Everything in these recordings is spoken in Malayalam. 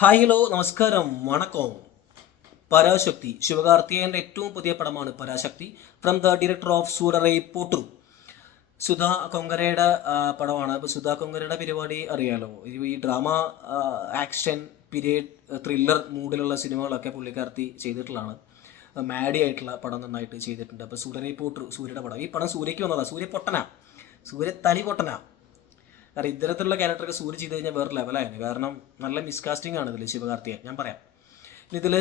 ഹായ് ഹലോ നമസ്കാരം വണക്കം. പരാശക്തി ശിവകാർത്തികേയൻ്റെ ഏറ്റവും പുതിയ പടമാണ് Parasakthi from the director of Soorarai Pottru. Sudha കൊങ്കരയുടെ പടമാണ്. അപ്പോൾ സുധാ കൊങ്കരയുടെ പരിപാടി അറിയാലോ, ഈ ഡ്രാമ, ആക്ഷൻ, പീരിയഡ്, ത്രില്ലർ മൂഡിലുള്ള സിനിമകളൊക്കെ പുള്ളിക്കാർത്തി ചെയ്തിട്ടുള്ളതാണ്. മാഡി ആയിട്ടുള്ള പടം നന്നായിട്ട് ചെയ്തിട്ടുണ്ട്. അപ്പോൾ സൂരറൈ പോട്ടു സൂര്യയുടെ പടം. ഈ പടം സൂര്യയ്ക്ക് വന്നതാണ്. സൂര്യ പൊട്ടനാ, സൂര്യ തനി പൊട്ടനാ. കാരണം ഇത്തരത്തിലുള്ള ക്യാരക്ടറൊക്കെ സൂര്യ ചെയ്ത് കഴിഞ്ഞാൽ വേറെ ലെവലായിരുന്നു. കാരണം നല്ല മിസ്കാസ്റ്റിംഗ് ആണ് ഇതിൽ ശിവകാർത്തികൻ. ഞാൻ പറയാം, ഇതിൽ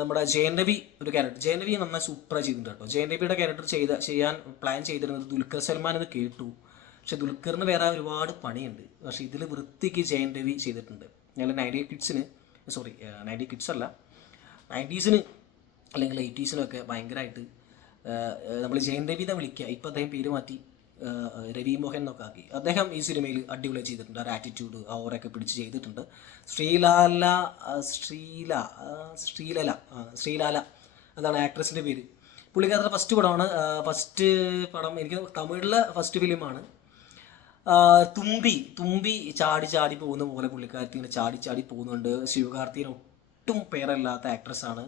നമ്മുടെ ജയൻ രവി ഒരു ക്യാരക്ടർ, ജയൻ രവി നന്നായി സൂപ്പറായി ചെയ്തിട്ടുണ്ട് കേട്ടോ. ജയൻ രവിയുടെ ക്യാരക്ടർ ചെയ്യാൻ പ്ലാൻ ചെയ്തിരുന്നത് ദുൽഖർ സൽമാൻ എന്ന് കേട്ടു. പക്ഷെ ദുൽഖറിന് വേറെ ഒരുപാട് പണിയുണ്ട്. പക്ഷേ ഇതിൽ വൃത്തിക്ക് ജയൻ രവി ചെയ്തിട്ടുണ്ട്. ഞങ്ങൾ 90 കിഡ്സ് അല്ല, 90s അല്ലെങ്കിൽ 80s ഭയങ്കരമായിട്ട് നമ്മൾ ജയൻ രവി എന്ന് വിളിക്കുക. ഇപ്പം അദ്ദേഹം പേര് മാറ്റി രവി മോഹൻ എന്നൊക്കെ ആക്കി. അദ്ദേഹം ഈ സിനിമയിൽ അടിപൊളി ചെയ്തിട്ടുണ്ട്. ഒരു ആറ്റിറ്റ്യൂഡ് ഓവറൊക്കെ പിടിച്ച് ചെയ്തിട്ടുണ്ട്. ശ്രീലാല അതാണ് ആക്ട്രസിൻ്റെ പേര്. പുള്ളിക്കാരുടെ ഫസ്റ്റ് പടമാണ്. ഫസ്റ്റ് പടം എനിക്ക് തമിഴിലെ ഫസ്റ്റ് ഫിലിമാണ്. തുമ്പി ചാടി പോകുന്ന പോലെ പുള്ളിക്കാരത്തി ഇങ്ങനെ ചാടി പോകുന്നുണ്ട്. ശിവകാർത്തികൻ ഒട്ടും പേരല്ലാത്ത ആക്ട്രസ്സാണ്.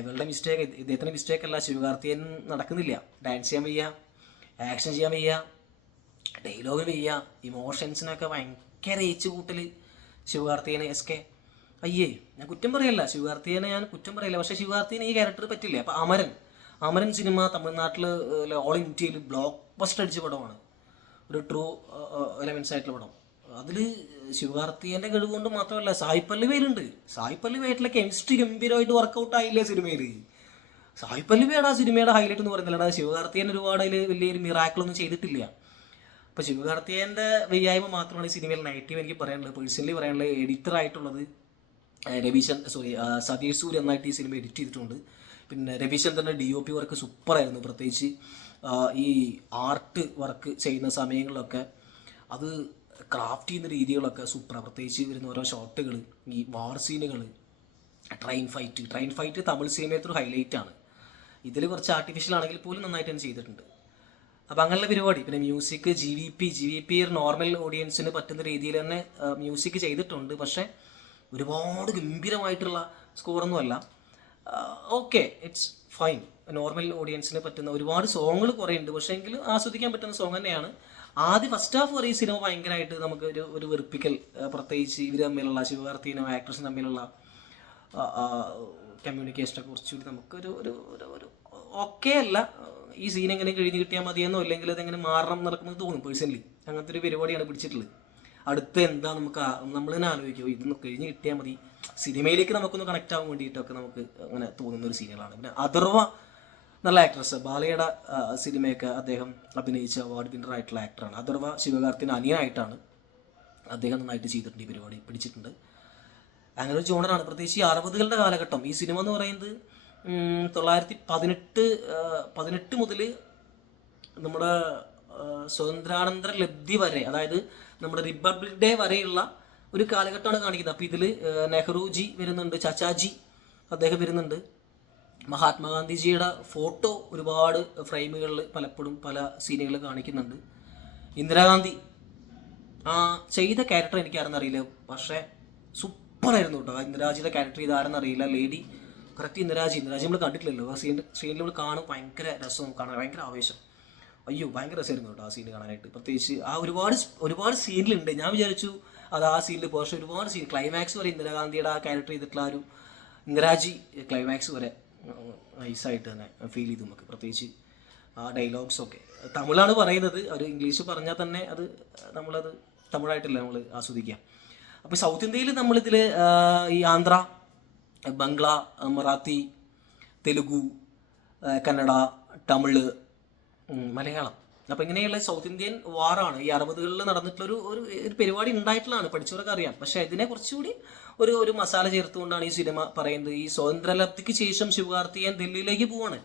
ഇവളുടെ ഇദ്ദേഹത്തിൻ്റെ മിസ്റ്റേക്ക് അല്ല, ശിവകാർത്തികൻ നടക്കുന്നില്ല. ഡാൻസ് ചെയ്യാൻ വയ്യ, ആക്ഷൻ ചെയ്യാൻ വയ്യ, ഡയലോഗ് വയ്യ, ഇമോഷൻസിനൊക്കെ ഭയങ്കര ഏച്ച് കൂട്ടൽ ശിവകാർത്തികന്. അയ്യേ, ഞാൻ കുറ്റം പറയല്ല, ശിവകാർത്തികനെ ഞാൻ കുറ്റം പറയില്ല. പക്ഷേ ശിവകാർത്തികന് ഈ ക്യാരക്ടർ പറ്റില്ല. അപ്പോൾ അമരൻ സിനിമ തമിഴ്നാട്ടിൽ ഓൾ ഇന്ത്യയിൽ ബ്ലോക്ക് ബസ്റ്റർ അടിച്ച പടമാണ്. ഒരു ട്രൂ എലമെൻസ് ആയിട്ടുള്ള പടം. അതിൽ ശിവകാർത്തികൻ്റെ കഴിവ് കൊണ്ട് മാത്രമല്ല, സായി പല്ലവിയിലുണ്ട്. സായി പല്ലവിയായിട്ടുള്ള കെമിസ്ട്രി ഗംഭീരമായിട്ട് വർക്കൗട്ട് ആയില്ലേ സിനിമയിൽ. സായി പല്ലവിയാണ് ആ സിനിമയുടെ ഹൈലൈറ്റ് എന്ന് പറയുന്നില്ല. ശിവകാർത്തികൻ ഒരുപാട് അതിൽ വലിയൊരു മിറാക്കിളൊന്നും ചെയ്തിട്ടില്ല. അപ്പോൾ ശിവകാർത്തികൻ്റെ വയ്യായ്മ മാത്രമാണ് ഈ സിനിമയിൽ നെഗറ്റീവ് എനിക്ക് പറയാനുള്ളത്. പേഴ്സണലി പറയാനുള്ളത്, എഡിറ്ററായിട്ടുള്ളത് സതീഷ് സൂര്യ നന്നായിട്ട് ഈ സിനിമ എഡിറ്റ് ചെയ്തിട്ടുണ്ട്. പിന്നെ രവിചന്ദ്രൻ്റെ DOP വർക്ക് സൂപ്പറായിരുന്നു. പ്രത്യേകിച്ച് ഈ ആർട്ട് വർക്ക് ചെയ്യുന്ന സമയങ്ങളിലൊക്കെ അത് ക്രാഫ്റ്റ് ചെയ്യുന്ന രീതികളൊക്കെ സൂപ്പറാണ്. പ്രത്യേകിച്ച് വരുന്ന ഓരോ ഷോട്ടുകൾ, ഈ വാർ സീനുകൾ, ട്രെയിൻ ഫൈറ്റ് തമിഴ് സിനിമയത്തൊരു ഹൈലൈറ്റാണ്. ഇതിൽ കുറച്ച് ആർട്ടിഫിഷ്യൽ ആണെങ്കിൽ പോലും നന്നായിട്ട് തന്നെ ചെയ്തിട്ടുണ്ട്. അപ്പോൾ അങ്ങനെയുള്ള പരിപാടി. പിന്നെ മ്യൂസിക് GVP ഒരു നോർമൽ ഓഡിയൻസിന് പറ്റുന്ന രീതിയിൽ തന്നെ മ്യൂസിക് ചെയ്തിട്ടുണ്ട്. പക്ഷേ ഒരുപാട് ഗംഭീരമായിട്ടുള്ള സ്കോറൊന്നുമല്ല. Okay, it's fine. നോർമൽ ഓഡിയൻസിന് പറ്റുന്ന ഒരുപാട് സോങ്ങുകൾ കുറേ ഉണ്ട്, പക്ഷേ എങ്കിലും ആസ്വദിക്കാൻ പറ്റുന്ന സോങ് തന്നെയാണ്. ഫസ്റ്റ് ഹാഫ് വരെ ഈ സിനിമ ഭയങ്കരമായിട്ട് നമുക്ക് ഒരു വെറുപ്പിക്കൽ, പ്രത്യേകിച്ച് ഇവർ തമ്മിലുള്ള ശിവകാർത്തികനും ആക്ട്രസും തമ്മിലുള്ള കമ്മ്യൂണിക്കേഷനൊക്കെ കുറച്ചുകൂടി നമുക്കൊരു ഒരു ഒരു ഓക്കെ അല്ല. ഈ സീൻ എങ്ങനെ കഴിഞ്ഞ് കിട്ടിയാൽ മതിയെന്നോ അല്ലെങ്കിൽ അതെങ്ങനെ മാറണം നടക്കുന്നത് തോന്നും. പേഴ്സണലി അങ്ങനത്തെ ഒരു പരിപാടിയാണ് പിടിച്ചിട്ടുള്ളത്. അടുത്ത് എന്താ നമ്മൾ തന്നെ ആലോചിക്കുമോ, ഇതൊന്ന് കഴിഞ്ഞ് കിട്ടിയാൽ മതി, സിനിമയിലേക്ക് നമുക്കൊന്ന് കണക്റ്റ് ആവാൻ വേണ്ടിയിട്ടൊക്കെ നമുക്ക് അങ്ങനെ തോന്നുന്ന ഒരു സീനുകളാണ്. പിന്നെ അഥർവ നല്ല ആക്ട്രസ്, ബാലയുടെ സിനിമയൊക്കെ അദ്ദേഹം അഭിനയിച്ച അവാർഡ് വിന്നർ ആയിട്ടുള്ള ആക്ടറാണ്. അഥർവ ശിവകാർത്തികൻ അനിയനായിട്ടാണ്. അദ്ദേഹം നന്നായിട്ട് ചെയ്തിട്ടുണ്ട്, ഈ പരിപാടി പിടിച്ചിട്ടുണ്ട്. അങ്ങനെ ഒരു ജോണറാണ്. പ്രത്യേകിച്ച് ഈ 60കളുടെ കാലഘട്ടം. ഈ സിനിമ എന്ന് പറയുന്നത് 1918 മുതൽ നമ്മുടെ സ്വാതന്ത്ര്യാനന്തര ലബ്ധി വരെ, അതായത് നമ്മുടെ റിപ്പബ്ലിക് ഡേ വരെയുള്ള ഒരു കാലഘട്ടമാണ് കാണിക്കുന്നത്. അപ്പോൾ ഇതിൽ നെഹ്റുജി വരുന്നുണ്ട്, ചച്ചാജി അദ്ദേഹം വരുന്നുണ്ട്, മഹാത്മാഗാന്ധിജിയുടെ ഫോട്ടോ ഒരുപാട് ഫ്രെയിമുകളിൽ പലപ്പോഴും പല സീനുകളിൽ കാണിക്കുന്നുണ്ട്. ഇന്ദിരാഗാന്ധി ചെയ്ത ക്യാരക്ടർ എനിക്കാരെന്നറിയില്ല, പക്ഷേ സൂപ്പറായിരുന്നു കേട്ടോ. ഇന്ദിരാജിയുടെ ക്യാരക്ടർ ഇതാരെന്നറിയില്ല. ലേഡി കറക്റ്റ് ഇന്ദിരാജി നമ്മൾ കണ്ടിട്ടില്ലല്ലോ. ആ സ്ക്രീനിൽ നമ്മൾ കാണും, ഭയങ്കര രസം കാണാൻ, ഭയങ്കര ആവേശം. അയ്യോ, ഭയങ്കര രസമായിരുന്നു കേട്ടോ ആ സീൻ കാണാനായിട്ട്. പ്രത്യേകിച്ച് ഒരുപാട് സീനിലുണ്ട്. ഞാൻ വിചാരിച്ചു അത് ആ സീനിൽ, പക്ഷേ ഒരുപാട് സീൻ, ക്ലൈമാക്സ് വരെ ഇന്ദിരാഗാന്ധിയുടെ ആ ക്യാരക്ടർ ചെയ്തിട്ടുള്ള ഒരു ഇന്ദിരാജി ക്ലൈമാക്സ് വരെ നൈസായിട്ട് തന്നെ ഫീൽ ചെയ്തു നമുക്ക്. പ്രത്യേകിച്ച് ആ ഡയലോഗ്സൊക്കെ തമിഴാണ് പറയുന്നത്. ഒരു ഇംഗ്ലീഷ് പറഞ്ഞാൽ തന്നെ നമ്മളത് തമിഴായിട്ടല്ല നമ്മൾ ആസ്വദിക്കുക. അപ്പോൾ സൗത്ത് ഇന്ത്യയിൽ നമ്മളിതിൽ ഈ ആന്ധ്ര, ബംഗ്ല, മറാത്തി, തെലുഗു, കന്നഡ, തമിഴ്, മലയാളം, അപ്പോൾ ഇങ്ങനെയുള്ള സൗത്ത് ഇന്ത്യൻ വാറാണ് ഈ 60കളിൽ നടന്നിട്ടുള്ളൊരു ഒരു പരിപാടി ഉണ്ടായിട്ടുള്ളതാണ്. പഠിച്ചവരൊക്കെ അറിയാം. പക്ഷേ ഇതിനെ കുറച്ചുകൂടി ഒരു മസാല ചേർത്തുകൊണ്ടാണ് ഈ സിനിമ പറയുന്നത്. ഈ സ്വാതന്ത്ര്യലബ്ധിക്ക് ശേഷം ശിവകാർത്തികൻ ദില്ലിയിലേക്ക് പോവാണ്.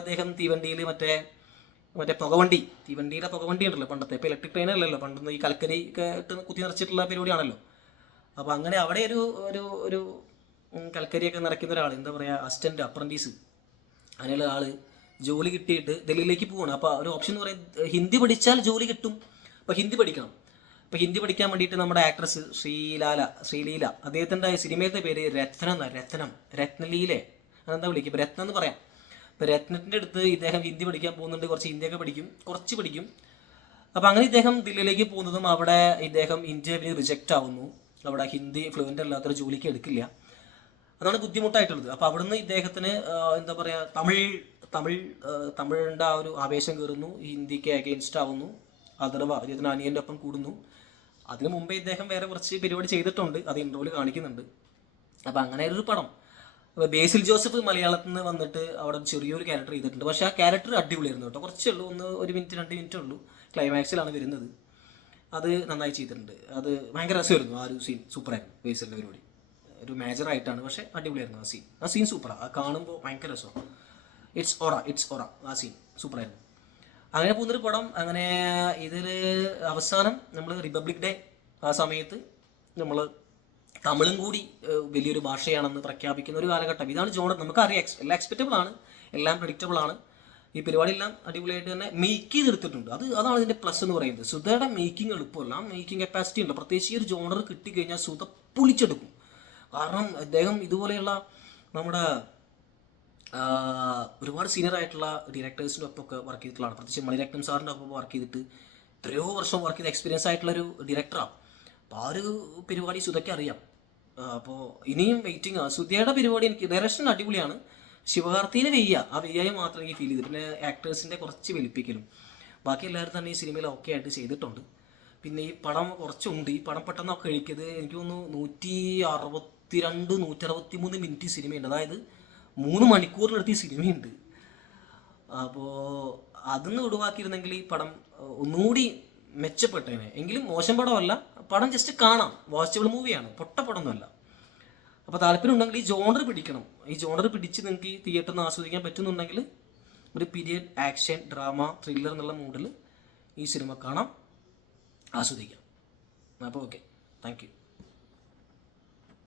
അദ്ദേഹം തീവണ്ടിയിൽ മറ്റേ തീവണ്ടിയുടെ പുകവണ്ടി ഉണ്ടല്ലോ പണ്ടത്തെ. ഇപ്പോൾ ഇലക്ട്രിക് ട്രെയിൻ അല്ലല്ലോ, പണ്ടൊന്നും ഈ കൽക്കരി ഒക്കെ ഇട്ട് കുത്തി നിറച്ചിട്ടുള്ള പരിപാടിയാണല്ലോ. അപ്പോൾ അങ്ങനെ അവിടെ ഒരു കൽക്കരിയൊക്കെ നിറയ്ക്കുന്ന ഒരാൾ, എന്താ പറയുക, അസിസ്റ്റൻ്റ്, അപ്രൻറ്റീസ്, അങ്ങനെയുള്ള ആൾ ജോലി കിട്ടിയിട്ട് ഡൽഹിയിലേക്ക് പോവാണ്. അപ്പോൾ ഒരു ഓപ്ഷൻ എന്ന് പറയുന്നത് ഹിന്ദി പഠിച്ചാൽ ജോലി കിട്ടും. അപ്പോൾ ഹിന്ദി പഠിക്കണം. ഇപ്പോൾ ഹിന്ദി പഠിക്കാൻ വേണ്ടിയിട്ട് നമ്മുടെ ആക്ട്രസ് ശ്രീലീല അദ്ദേഹത്തിൻ്റെ സിനിമയുടെ പേര് രത്നലീലെ, അതെന്താ വിളിക്കും, ഇപ്പോൾ രത്നം എന്ന് പറയാം. ഇപ്പോൾ രത്നത്തിൻ്റെ അടുത്ത് ഇദ്ദേഹം ഹിന്ദി പഠിക്കാൻ പോകുന്നുണ്ട്, കുറച്ച് ഹിന്ദിയൊക്കെ പഠിക്കും, കുറച്ച് പഠിക്കും. അപ്പോൾ അങ്ങനെ ഇദ്ദേഹം ദില്ലിയിലേക്ക് പോകുന്നതും അവിടെ ഇദ്ദേഹം ഇന്റർവ്യൂവിന് റിജക്റ്റ് ആവുന്നു. അവിടെ ഹിന്ദി ഫ്ലുവൻ്റ് അല്ലാത്തൊരു ജോലിക്ക് എടുക്കില്ല. അതാണ് ബുദ്ധിമുട്ടായിട്ടുള്ളത്. അപ്പോൾ അവിടുന്ന് ഇദ്ദേഹത്തിന് എന്താ പറയുക, തമിഴിൻ്റെ ആ ഒരു ആവേശം കയറുന്നു, ഹിന്ദിക്ക് അഗെയിൻസ്റ്റ് ആവുന്നു, അഥർവ ഇദ്ദേഹത്തിന് അനിയൻ്റെ ഒപ്പം കൂടുന്നു. അതിന് മുമ്പേ ഇദ്ദേഹം വേറെ കുറച്ച് പരിപാടി ചെയ്തിട്ടുണ്ട്, അത് ഇൻട്രോയിൽ കാണിക്കുന്നുണ്ട്. അപ്പോൾ അങ്ങനെ ഒരു പടം. അപ്പോൾ ബേസിൽ ജോസഫ് മലയാളത്തിൽ നിന്ന് വന്നിട്ട് അവിടെ ചെറിയൊരു ക്യാരക്ടർ ചെയ്തിട്ടുണ്ട്. പക്ഷേ ആ ക്യാരക്ടർ അടിപൊളിയായിരുന്നു കേട്ടോ. കുറച്ചേ ഉള്ളൂ, 1 മിനിറ്റ് 2 മിനിറ്റ് ഉള്ളൂ, ക്ലൈമാക്സിലാണ് വരുന്നത്. അത് നന്നായി ചെയ്തിട്ടുണ്ട്. അത് ഭയങ്കര രസമായിരുന്നു. ആ ഒരു സീൻ സൂപ്പറായിരുന്നു. ബേസിലിൻ്റെ പരിപാടി ഒരു മേജറായിട്ടാണ്, പക്ഷേ അടിപൊളിയായിരുന്നു ആ സീൻ സൂപ്പറാണ്. ആ കാണുമ്പോൾ ഭയങ്കര രസമാണ്. ഇറ്റ്സ് ഓറ ആ സീൻ സൂപ്പറായിരുന്നു. അങ്ങനെ പോകുന്നൊരു പടം. അങ്ങനെ ഇതിൽ അവസാനം നമ്മൾ റിപ്പബ്ലിക് ഡേ ആ സമയത്ത് നമ്മൾ തമിഴും കൂടി വലിയൊരു ഭാഷയാണെന്ന് പ്രഖ്യാപിക്കുന്ന ഒരു കാലഘട്ടം. ഇതാണ് ജോണർ. നമുക്കറിയാം, എല്ലാം എക്സ്പെക്റ്റബിൾ ആണ്, എല്ലാം പ്രഡിക്റ്റബിൾ ആണ്. ഈ പരിപാടിയെല്ലാം അടിപൊളിയായിട്ട് തന്നെ മേക്ക് ചെയ്തെടുത്തിട്ടുണ്ട്. അതാണ് ഇതിൻ്റെ പ്ലസ് എന്ന് പറയുന്നത്. സുധയുടെ മേക്കിംഗ് എളുപ്പമല്ല, ആ മേക്കിംഗ് കപ്പാസിറ്റി ഉണ്ട്. പ്രത്യേകിച്ച് ഈ ഒരു ജോണർ കിട്ടിക്കഴിഞ്ഞാൽ സുധ പൊളിച്ചെടുക്കും. കാരണം അദ്ദേഹം ഇതുപോലെയുള്ള നമ്മുടെ ഒരുപാട് സീനിയർ ആയിട്ടുള്ള ഡയറക്ടേഴ്സിൻ്റെ ഒപ്പമൊക്കെ വർക്ക് ചെയ്തിട്ടുള്ളതാണ്. പ്രത്യേകിച്ച് മണിരത്നം സാറിൻ്റെ ഒപ്പം വർക്ക് ചെയ്തിട്ട് എത്രയോ വർഷം വർക്ക് ചെയ്ത എക്സ്പീരിയൻസ് ആയിട്ടുള്ളൊരു ഡയറക്ടറാണ്. അപ്പോൾ ആ ഒരു പരിപാടി സുധയ്ക്ക് അറിയാം. അപ്പോൾ ഇനിയും വെയിറ്റിംഗ് ആണ്. സുധയുടെ പരിപാടി എനിക്ക് ഡയറക്ഷൻ അടിപൊളിയാണ്. ശിവകാർത്തിനെ ആ വെയ്യായി മാത്രം എനിക്ക് ഫീൽ ചെയ്തു. പിന്നെ ആക്ടേഴ്സിൻ്റെ കുറച്ച് വലിപ്പിക്കലും ബാക്കി എല്ലാവരും തന്നെ ഈ സിനിമയിൽ ഓക്കെ ആയിട്ട് ചെയ്തിട്ടുണ്ട്. പിന്നെ ഈ പടം കുറച്ചുണ്ട്. ഈ പടം പെട്ടെന്നൊക്കെ കഴിക്കത് എനിക്ക് തോന്നുന്നു 163 മിനിറ്റ് സിനിമയുണ്ട്. അതായത് 3 മണിക്കൂറിനടുത്ത് ഈ സിനിമയുണ്ട്. അപ്പോൾ അതൊന്ന് ഒഴിവാക്കിയിരുന്നെങ്കിൽ ഈ പടം ഒന്നുകൂടി മെച്ചപ്പെട്ടേനെ. എങ്കിലും മോശം പടമല്ല, പടം ജസ്റ്റ് കാണാം, വാച്ചബിൾ മൂവിയാണ്, പൊട്ട പടമൊന്നുമല്ല. അപ്പോൾ താല്പര്യം ഉണ്ടെങ്കിൽ ഈ ജോണർ പിടിക്കണം. ഈ ജോണർ പിടിച്ച് നിങ്ങൾക്ക് ഈ തിയേറ്ററിൽ നിന്ന് ആസ്വദിക്കാൻ പറ്റുന്നുണ്ടെങ്കിൽ ഒരു പീരിയഡ് ആക്ഷൻ ഡ്രാമ ത്രില്ലർ എന്നുള്ള മൂഡിൽ ഈ സിനിമ കാണാം, ആസ്വദിക്കാം. അപ്പോൾ ഓക്കെ, താങ്ക് യു.